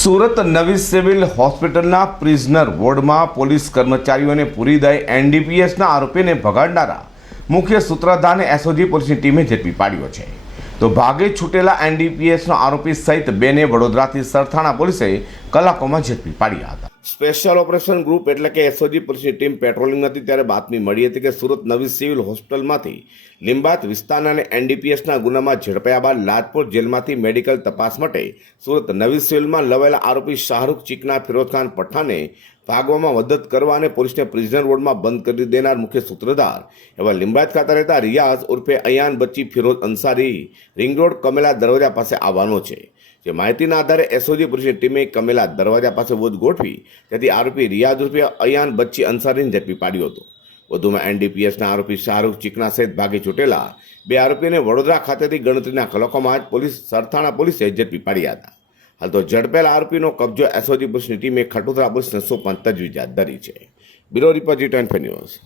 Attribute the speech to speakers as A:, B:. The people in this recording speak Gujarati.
A: સુરત નવી સિવિલ હોસ્પિટલના પ્રિઝનર વોર્ડમાં પોલીસ કર્મચારીઓને પૂરી દઈ એનડીપીએસના આરોપીને ભગાડનારા મુખ્ય સૂત્રધારને એસઓજી પોલીસની ટીમે ઝડપી પાડ્યો છે. તો ભાગે છૂટેલા એનડીપીએસનો આરોપી સહિત બેને વડોદરાથી સરથાણા પોલીસે કલાકોમાં ઝડપી પાડ્યા હતા. સ્પેશિયલ ઓપરેશન ગ્રુપ એટલે કે એસઓજી પોલીસની ટીમ પેટ્રોલિંગ હતી ત્યારે બાતમી મળી હતી કે સુરત નવી સિવિલ હોસ્પિટલમાંથી લિંબાત વિસ્તારના અને એનડીપીએસના ગુનામાં ઝડપાયા બાદ લાજપોર જેલમાંથી મેડિકલ તપાસ માટે સુરત નવી સિવિલમાં લવાયેલા આરોપી શાહરૂખ ચીકના ફિરોઝખાન પઠાને ભાગવામાં મદદ કરવા અને પોલીસને પ્રિઝનર રોડમાં બંધ કરી દેનાર મુખ્ય સૂત્રધાર એવા લિંબાયત ખાતે રહેતા રિયાઝ ઉર્ફે અયાન બચ્ચી, ફિરોઝ અંસારી રિંગ રોડ કમેલા દરવાજા પાસે આવવાનો છે. જે માહિતીના આધારે એસઓજી પોલીસની ટીમે કમેલા દરવાજા પાસે વોચ ગોઠવી તેથી આરોપી રિયાઝ ઉર્ફે અયાન બચ્ચી અંસારીને ઝડપી પાડ્યો હતો. વધુમાં એનડીપીએસના આરોપી શાહરૂખ ચીકના સહિત ભાગી છૂટેલા બે આરોપીને વડોદરા ખાતેથી ગણતરીના કલાકોમાં જ પોલીસ સરથાણા પોલીસે ઝડપી પાડ્યા હતા. હાલ તો ઝડપેલા આરોપીનો કબજો એસઓજી પોલીસની ટીમે ખટોદરા પોલીસને સોંપવાની તજવીજ હાથ ધરી છે. Bureau report twenty news.